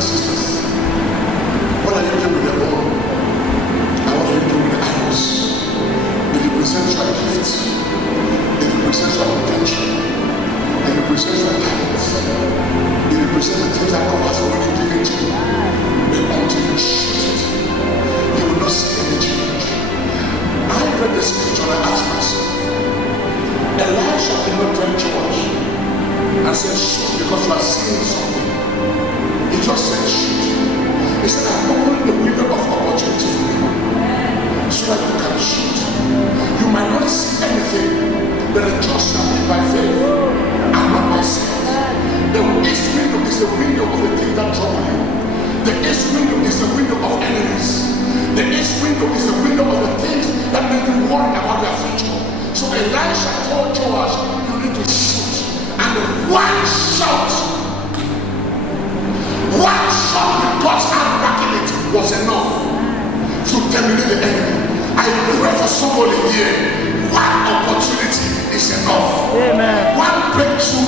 and sisters, what are you doing with the Lord? And what are you doing with the idols? It represents your gifts. It represents your potential. It represents your talents. It represents the things that God has already given to you. But until you shoot it, you will not see any change. I read the scripture and I asked myself, Elisha did not tell George and said, shoot because you are seeing something. He just said, shoot. He said, I'm opening the window of opportunity for you so that you can shoot. You might not see anything, but the just shall live by faith and not by sight. The east window is the window of the things that trouble you. The east window is the window of enemies. The east window is the window of the things that make you worry about their future. So Elisha told Joash, you need to shoot. And one shot with God's hand backing it was enough to terminate the enemy. I pray for somebody here. One opportunity is enough. Amen. One breakthrough